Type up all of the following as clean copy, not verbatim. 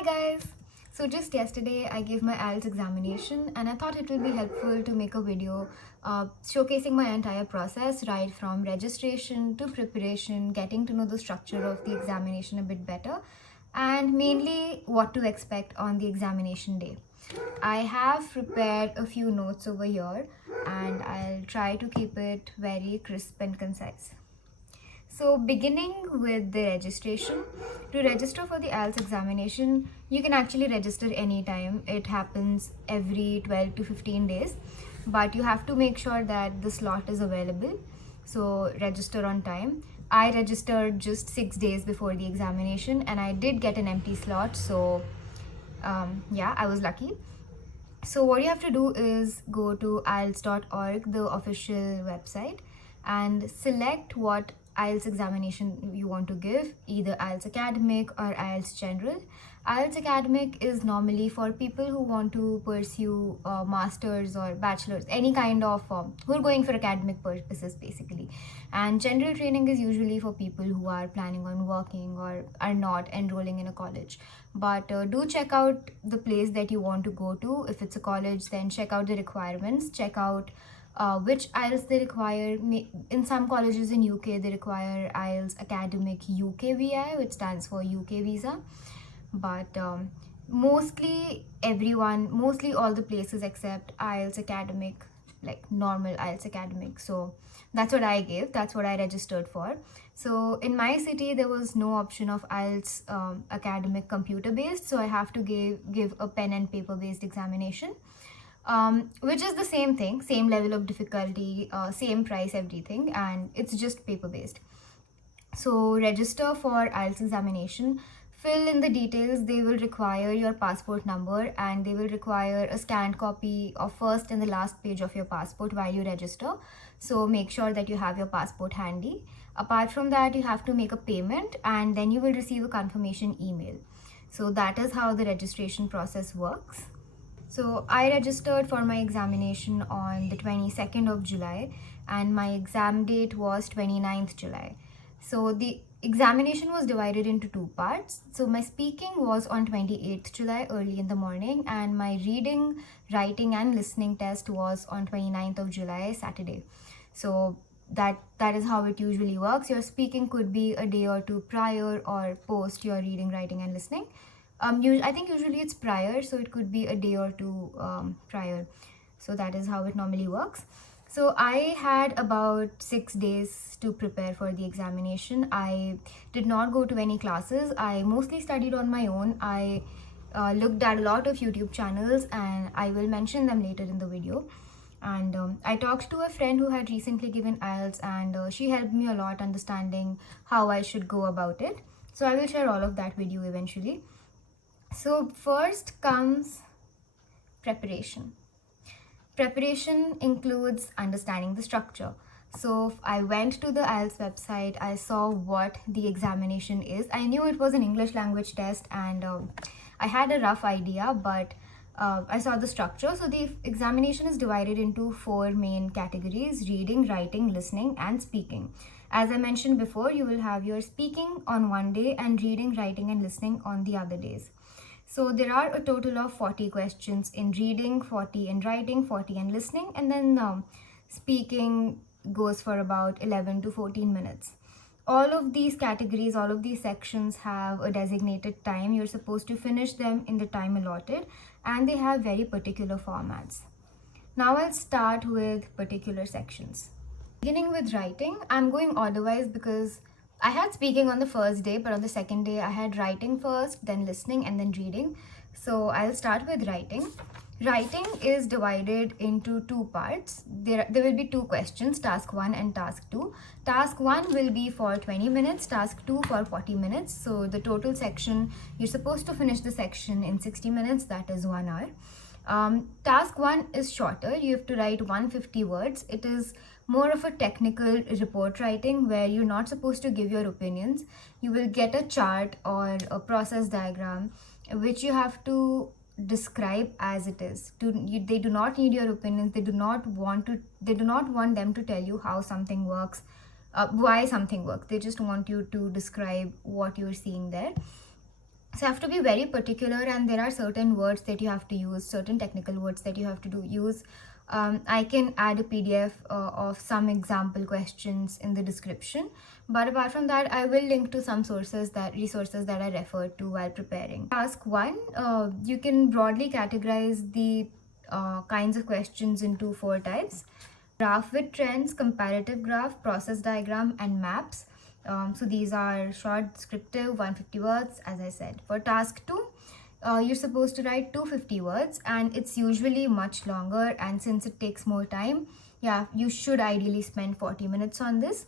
Hi guys! So just yesterday I gave my IELTS examination and I thought it will be helpful to make a video showcasing my entire process, right from registration to preparation, getting to know the structure of the examination a bit better, and mainly what to expect on the examination day. I have prepared a few notes over here and I'll try to keep it very crisp and concise. So beginning with the registration, to register for the IELTS examination, you can actually register anytime. It happens every 12 to 15 days, but you have to make sure that the slot is available. So register on time. I registered just 6 days before the examination and I did get an empty slot. So yeah, I was lucky. So what you have to do is go to IELTS.org, the official website, and select what IELTS examination you want to give, either IELTS Academic or IELTS General. IELTS Academic is normally for people who want to pursue masters or bachelors, any kind of who are going for academic purposes basically. And general training is usually for people who are planning on working or are not enrolling in a college. But do check out the place that you want to go to. If it's a college, then check out the requirements, check out which IELTS they require. In some colleges in UK, they require IELTS Academic UK VI, which stands for UK visa. But mostly all the places accept IELTS Academic, like normal IELTS Academic. So that's what I gave, that's what I registered for. So in my city, there was no option of IELTS Academic computer based, so I have to give a pen and paper based examination. Which is the same thing, same level of difficulty, same price, everything, and it's just paper based. So register for IELTS examination, fill in the details. They will require your passport number and they will require a scanned copy of first and the last page of your passport while you register. So make sure that you have your passport handy. Apart from that, you have to make a payment and then you will receive a confirmation email. So that is how the registration process works. So I registered for my examination on the 22nd of July and my exam date was 29th July. So the examination was divided into two parts. So my speaking was on 28th July early in the morning and my reading, writing and listening test was on 29th of July, Saturday. So that is how it usually works. Your speaking could be a day or two prior or post your reading, writing and listening. I think usually it's prior, so it could be a day or two prior. So that is how it normally works. So I had about 6 days to prepare for the examination. I did not go to any classes. I mostly studied on my own. I looked at a lot of YouTube channels and I will mention them later in the video. And I talked to a friend who had recently given IELTS and she helped me a lot understanding how I should go about it. So I will share all of that with you eventually. So first comes preparation. Preparation includes understanding the structure. So I went to the IELTS website, I saw what the examination is. I knew it was an English language test and I had a rough idea, but I saw the structure. So the examination is divided into 4 main categories: reading, writing, listening and speaking. As I mentioned before, you will have your speaking on one day and reading, writing and listening on the other days. So there are a total of 40 questions in reading, 40 in writing, 40 in listening, and then speaking goes for about 11 to 14 minutes. All of these categories, all of these sections have a designated time. You're supposed to finish them in the time allotted and they have very particular formats. Now I'll start with particular sections. Beginning with writing, I'm going order-wise because I had speaking on the first day, but on the second day I had writing first, then listening and then reading. So I'll start with writing. Writing is divided into 2 parts. There will be 2 questions, task 1 and task 2. Task 1 will be for 20 minutes, task 2 for 40 minutes. So the total section, you're supposed to finish the section in 60 minutes, that is 1 hour. Task 1 is shorter. You have to write 150 words. It is more of a technical report writing where you're not supposed to give your opinions. You will get a chart or a process diagram which you have to describe as it is. They do not need your opinions. They do not want them to tell you how something works, why something works. They just want you to describe what you're seeing there. So you have to be very particular, and there are certain words that you have to use, certain technical words that you have to use. I can add a PDF of some example questions in the description, but apart from that, I will link to some resources that I referred to while preparing. Task 1, you can broadly categorize the kinds of questions into 4 types: graph with trends, comparative graph, process diagram, and maps. So these are short, descriptive, 150 words, as I said. For task 2, you're supposed to write 250 words, and it's usually much longer, and since it takes more time, yeah, you should ideally spend 40 minutes on this.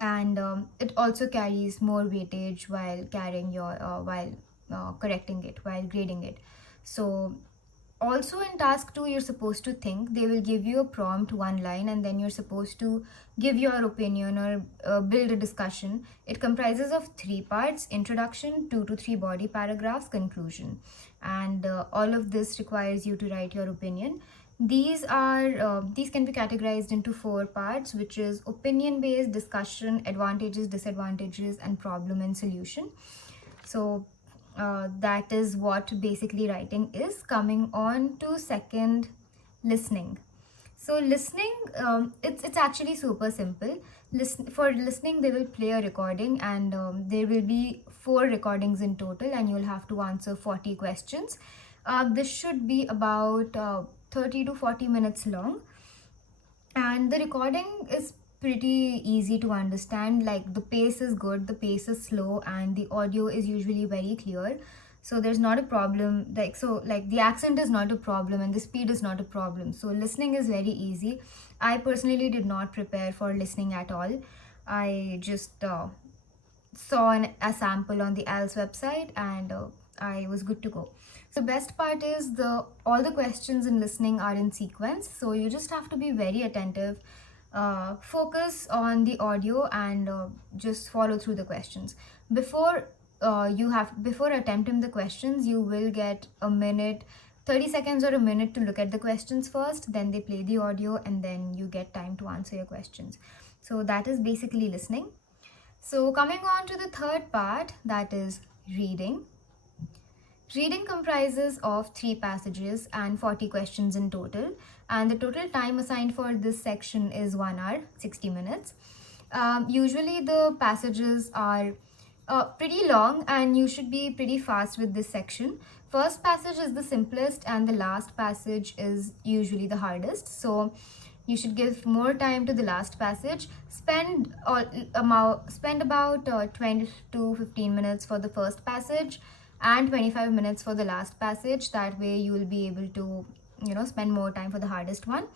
And it also carries more weightage while carrying your correcting it, while grading it. So also in task 2, you're supposed to think. They will give you a prompt, one line, and then you're supposed to give your opinion or build a discussion. It comprises of 3 parts: introduction, 2 to 3 body paragraphs, conclusion. And all of this requires you to write your opinion. These can be categorized into 4 parts, which is opinion based, discussion, advantages, disadvantages, and problem and solution. So that is what basically writing is. Coming on to second, listening. So listening, it's actually super simple. For listening, they will play a recording, and there will be 4 recordings in total, and you'll have to answer 40 questions. This should be about 30 to 40 minutes long, and the recording is pretty easy to understand. Like, the pace is good, the pace is slow, and the audio is usually very clear. So there's not a problem, like the accent is not a problem and the speed is not a problem. So listening is very easy. I personally did not prepare for listening at all. I just saw a sample on the IELTS website, and I was good to go. So the best part is all the questions in listening are in sequence, so you just have to be very attentive, focus on the audio, and just follow through the questions. Before attempting the questions, you will get a minute, 30 seconds or a minute to look at the questions first, then they play the audio, and then you get time to answer your questions. So that is basically listening. So coming on to the third part, that is reading. Reading comprises of 3 passages and 40 questions in total, and the total time assigned for this section is 1 hour, 60 minutes. Usually the passages are pretty long, and you should be pretty fast with this section. First passage is the simplest, and the last passage is usually the hardest. So you should give more time to the last passage. Spend about 20 to 15 minutes for the first passage and 25 minutes for the last passage. That way you will be able to spend more time for the hardest one.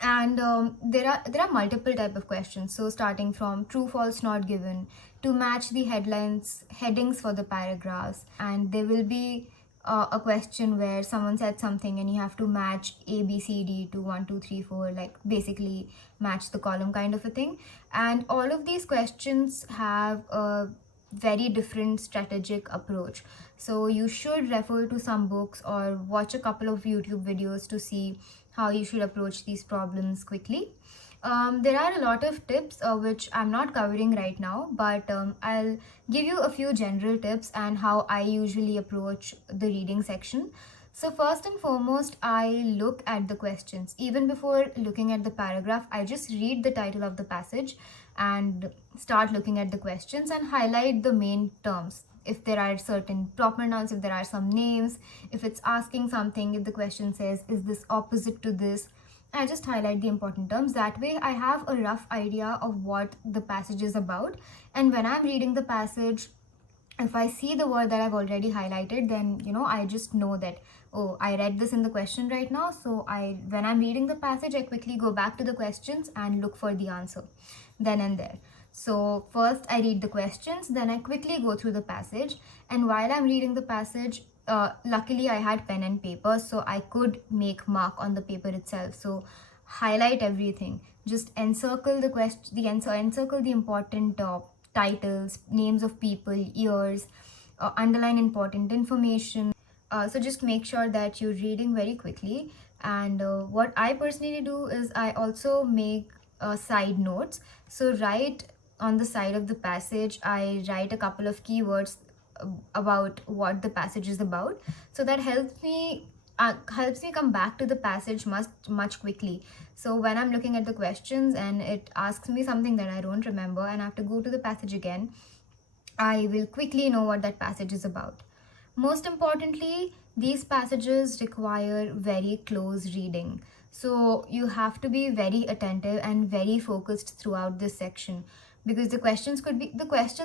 And there are multiple type of questions, so starting from true, false, not given, to match the headings for the paragraphs. And there will be a question where someone said something and you have to match A, B, C, D to 1, 2, 3, 4, like basically match the column kind of a thing. And all of these questions have a very different strategic approach, so you should refer to some books or watch a couple of YouTube videos to see how you should approach these problems quickly. There are a lot of tips which I'm not covering right now, but I'll give you a few general tips and how I usually approach the reading section. So first and foremost, I look at the questions. Even before looking at the paragraph, I just read the title of the passage and start looking at the questions and highlight the main terms. If there are certain proper nouns, if there are some names, if it's asking something, if the question says, is this opposite to this, I just highlight the important terms. That way I have a rough idea of what the passage is about. And when I'm reading the passage, if I see the word that I've already highlighted, then I just know that, oh, I read this in the question right now. So when I'm reading the passage, I quickly go back to the questions and look for the answer then and there. So first I read the questions, then I quickly go through the passage. And while I'm reading the passage, luckily I had pen and paper, so I could make mark on the paper itself. So highlight everything, just encircle the question, encircle the important titles, names of people, years, underline important information. So just make sure that you're reading very quickly. And what I personally do is I also make side notes. So right on the side of the passage, I write a couple of keywords about what the passage is about. So that helps me come back to the passage much quickly. So when I'm looking at the questions and it asks me something that I don't remember and I have to go to the passage again, I will quickly know what that passage is about. Most importantly, these passages require very close reading. So you have to be very attentive and very focused throughout this section, because the questions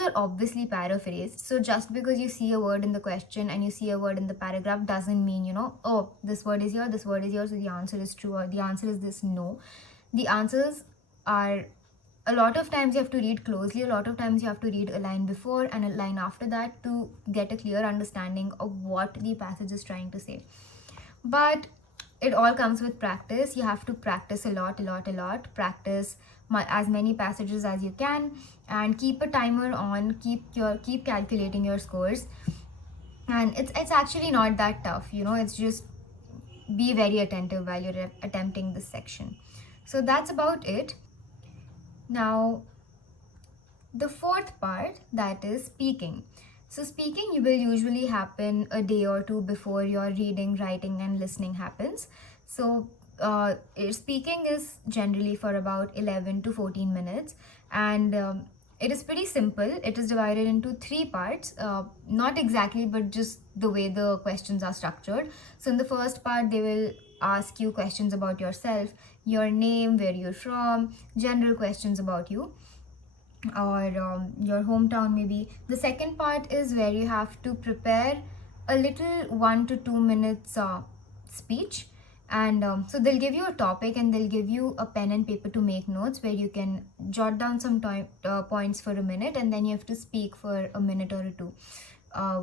are obviously paraphrased. So just because you see a word in the question and you see a word in the paragraph doesn't mean, oh, this word is here, this word is here, so the answer is true or the answer is this. No. The answers are, a lot of times you have to read closely, a lot of times you have to read a line before and a line after that to get a clear understanding of what the passage is trying to say. But it all comes with practice. You have to practice a lot. Practice as many passages as you can, and keep a timer on, keep calculating your scores. And it's actually not that tough, it's just be very attentive while you're attempting this section. So that's about it. Now, the fourth part, that is speaking. So speaking will usually happen a day or two before your reading, writing and listening happens. So speaking is generally for about 11 to 14 minutes, and it is pretty simple. It is divided into three parts, not exactly, but just the way the questions are structured. So in the first part, they will ask you questions about yourself, your name, where you're from, general questions about you, or your hometown maybe. The second part is where you have to prepare a little 1 to 2 minutes speech, and so they'll give you a topic and they'll give you a pen and paper to make notes, where you can jot down some points for a minute, and then you have to speak for a minute or two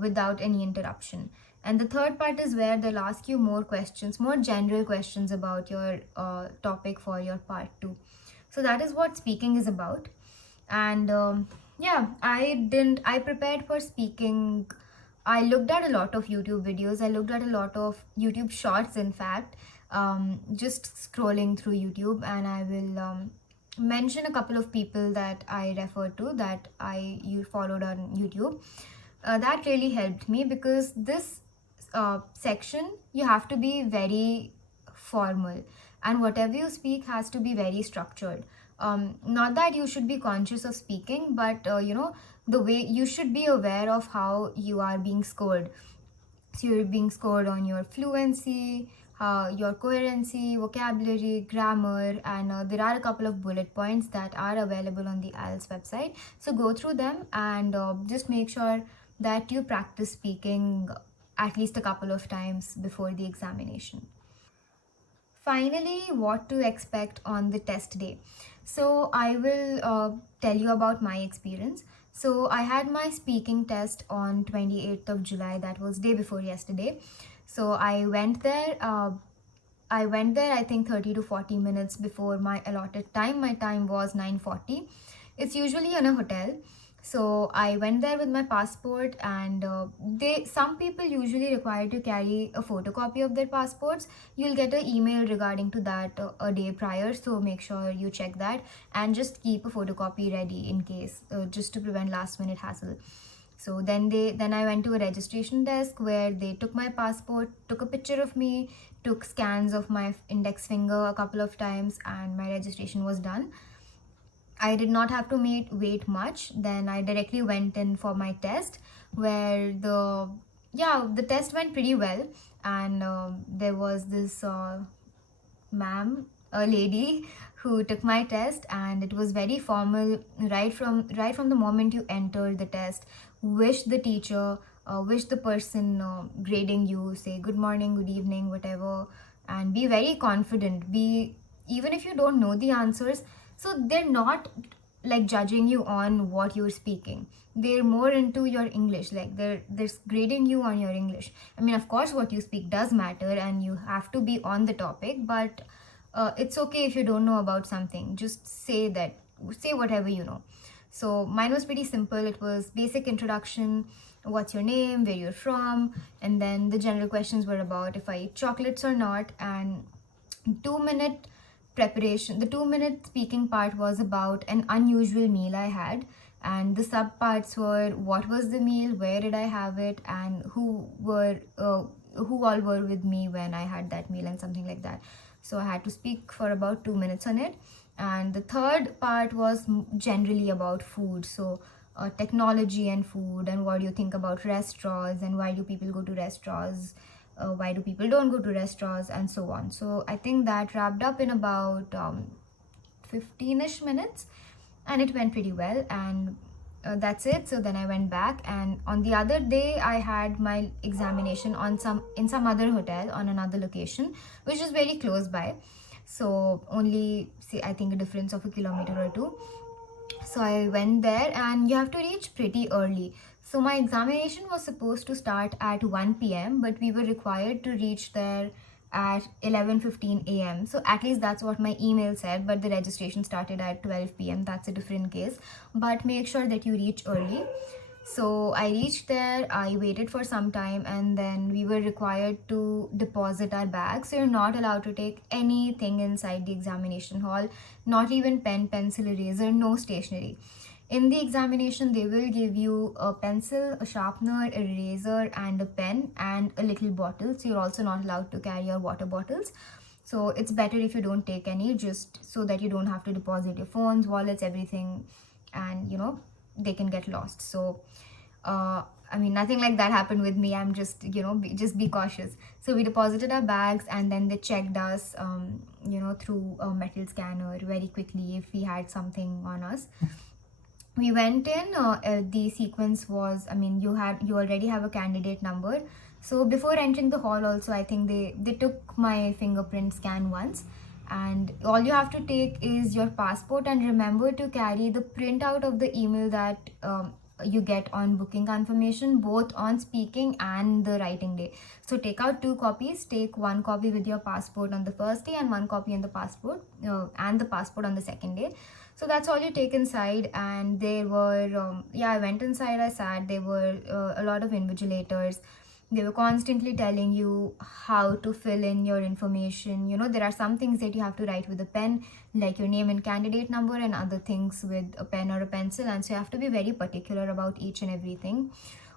without any interruption. And the third part is where they'll ask you more questions, more general questions about your topic for your part 2. So that is what speaking is about. And yeah, I prepared for speaking. I looked at a lot of YouTube videos, I looked at a lot of YouTube shorts, in fact, just scrolling through YouTube, and I will mention a couple of people that I referred to, that you followed on YouTube. That really helped me, because this section you have to be very formal, and whatever you speak has to be very structured. Not that you should be conscious of speaking, but the way you should be aware of how you are being scored. So you're being scored on your fluency, your coherency, vocabulary, grammar, and there are a couple of bullet points that are available on the IELTS website. So go through them and just make sure that you practice speaking at least a couple of times before the examination. Finally, what to expect on the test day. So I will tell you about my experience. So I had my speaking test on 28th of July, that was day before yesterday. So I went there I think 30 to 40 minutes before my allotted time. My time was 9:40. It's usually in a hotel. So I went there with my passport, and some people usually require to carry a photocopy of their passports. You'll get an email regarding to that a day prior, so make sure you check that and just keep a photocopy ready in case, just to prevent last minute hassle. So then I went to a registration desk where they took my passport, took a picture of me, took scans of my index finger a couple of times, and my registration was done. I did not have to wait much. Then I directly went in for my test, where the test went pretty well, and there was this a lady who took my test, and it was very formal right from the moment you enter the test. Wish the teacher, wish the person grading you, say good morning, good evening, whatever, and be very confident. Even if you don't know the answers, so they're not like judging you on what you're speaking. They're more into your English, like they're grading you on your English. I mean, of course what you speak does matter and you have to be on the topic, but it's okay if you don't know about something. Just say whatever you know. So mine was pretty simple. It was basic introduction, what's your name, where you're from, and then the general questions were about if I eat chocolates or not, and 2-minute preparation. The 2-minute speaking part was about an unusual meal I had, and the sub parts were what was the meal, where did I have it, and who all were with me when I had that meal, and something like that. So I had to speak for about 2 minutes on it. And the third part was generally about food. So technology and food, and what do you think about restaurants, and why do people go to restaurants, why do people don't go to restaurants, and so on. So I think that wrapped up in about 15ish minutes, and it went pretty well. And that's it. So then I went back, and on the other day I had my examination in some other hotel on another location, which is very close by. So only, say, I think a difference of a kilometer or two. So I went there, and you have to reach pretty early. So my examination was supposed to start at 1 p.m., but we were required to reach there at 11:15 a.m. So at least that's what my email said, but the registration started at 12 p.m. That's a different case. But make sure that you reach early. So I reached there, I waited for some time, and then we were required to deposit our bags. So you're not allowed to take anything inside the examination hall, not even pen, pencil, eraser, no stationery. In the examination, they will give you a pencil, a sharpener, eraser, and a pen, and a little bottle. So you're also not allowed to carry your water bottles. So it's better if you don't take any, just so that you don't have to deposit your phones, wallets, everything, and they can get lost. So I mean, nothing like that happened with me. I'm just, just be cautious. So we deposited our bags, and then they checked us, through a metal scanner very quickly if we had something on us. We went in. The sequence was, I mean, you already have a candidate number. So before entering the hall, also, I think they took my fingerprint scan once. And all you have to take is your passport, and remember to carry the printout of the email that you get on booking confirmation, both on speaking and the writing day. So take out 2 copies. Take 1 copy with your passport on the first day, and 1 copy on the passport and the passport on the second day. So that's all you take inside. And there were I went inside, I sat. There were a lot of invigilators. They were constantly telling you how to fill in your information. There are some things that you have to write with a pen, like your name and candidate number, and other things with a pen or a pencil. And so you have to be very particular about each and everything.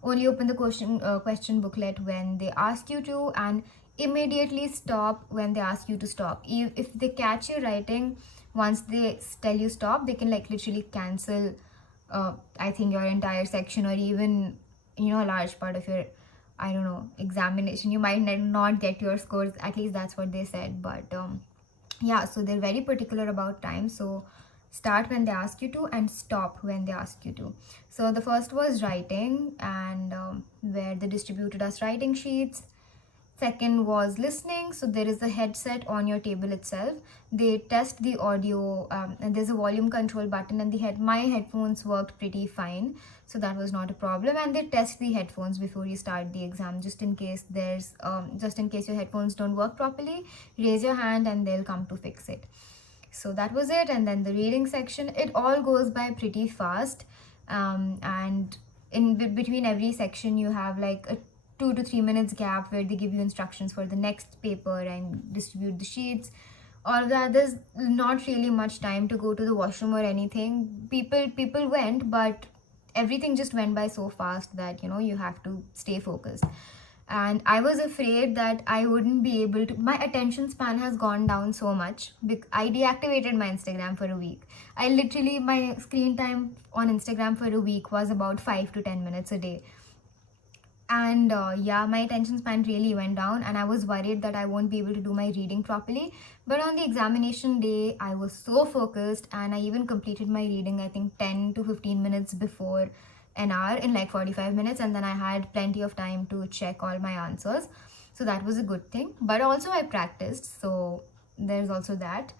Only open the question booklet when they ask you to, and immediately stop when they ask you to stop. If they catch you writing, once they tell you stop, they can literally cancel I think your entire section, or even a large part of your, I don't know, examination. You might not get your scores, at least that's what they said. But so they're very particular about time. So start when they ask you to, and stop when they ask you to. So the first was writing, and where they distributed us writing sheets. Second was listening. So there is a headset on your table itself. They test the audio, and there's a volume control button, and my headphones worked pretty fine, so that was not a problem. And they test the headphones before you start the exam, just in case your headphones don't work properly. Raise your hand and they'll come to fix it. So that was it. And then the reading section, it all goes by pretty fast, and in between every section you have like a 2 to 3 minutes gap where they give you instructions for the next paper and distribute the sheets. All of that, there's not really much time to go to the washroom or anything. People went, but everything just went by so fast that you have to stay focused. And I was afraid that I wouldn't be able to. My attention span has gone down so much. I deactivated my Instagram for a week. My screen time on Instagram for a week was about 5 to 10 minutes a day. And my attention span really went down, and I was worried that I won't be able to do my reading properly. But on the examination day, I was so focused, and I even completed my reading, I think 10 to 15 minutes before an hour, in like 45 minutes, and then I had plenty of time to check all my answers. So that was a good thing. But also I practiced, so there's also that.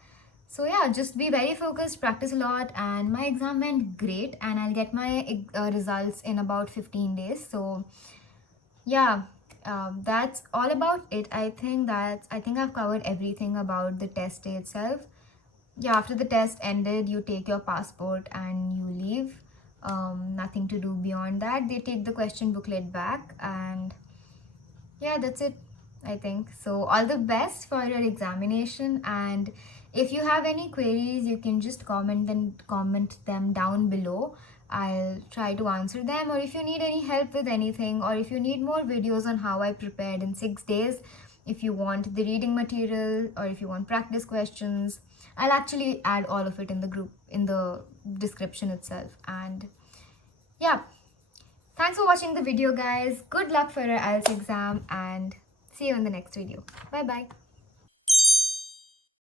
So yeah, just be very focused, practice a lot, and my exam went great, and I'll get my results in about 15 days. So yeah, that's all about it. I think I've covered everything about the test day itself. Yeah, after the test ended, you take your passport and you leave. Nothing to do beyond that. They take the question booklet back, and yeah, that's it, I think. So all the best for your examination, and if you have any queries, you can just comment them down below. I'll try to answer them. Or if you need any help with anything, or if you need more videos on how I prepared in 6 days, if you want the reading material or if you want practice questions, I'll actually add all of it in the group, in the description itself. And yeah, thanks for watching the video, guys. Good luck for your IELTS exam, and see you in the next video. Bye bye.